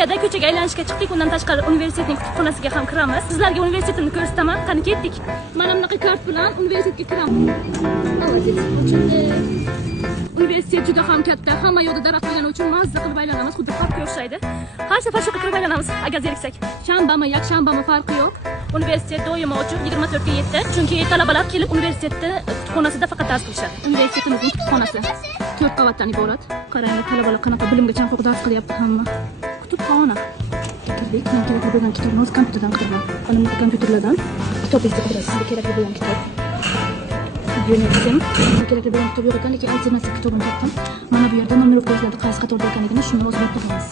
Foyada ko'chaga aylanishga chiqdik. Undan tashqari universitetning kutubxonasiga ham kiramiz. Sizlarga universitetni ko'rsataman. Qani ketdik. Mana bunaqa kart bilan universitetga kiramiz. Universitet juda ham katta. Hamma yo'lda daraxt bo'lgani uchun mazza qilib aylanamiz. Xuddi parkga o'xshaydi. Har safar shu kirib aylanamiz. Agar zeriksak, shanbami, yakshanbami farqi yo'q. Universitet doimo ochiq 24 ga 7. Chunki talabalar kelib universitetni kutubxonasida faqat dars qilishadi. Universitetimizning kutubxonasi 4 qavatdan iborat. Qaranglar, talabalar qanaqa bilimga chanqoq dars qilyapti hamma. Kutubxona. Kirdik, men kerakli bo'lgan kitobni o'z kompyuterdan qidiraman. Mana kompyuterlardan kitob izlab qidiraman. Sizga kerakli bo'lgan kitob. Kerakli bo'lgan kitob yo'q ekan, lekin alternativ kitobini topdim. Mana bu yerda nomerovka yoziladi, qaysi qatorda ekanligini shuni yozib qo'yamiz.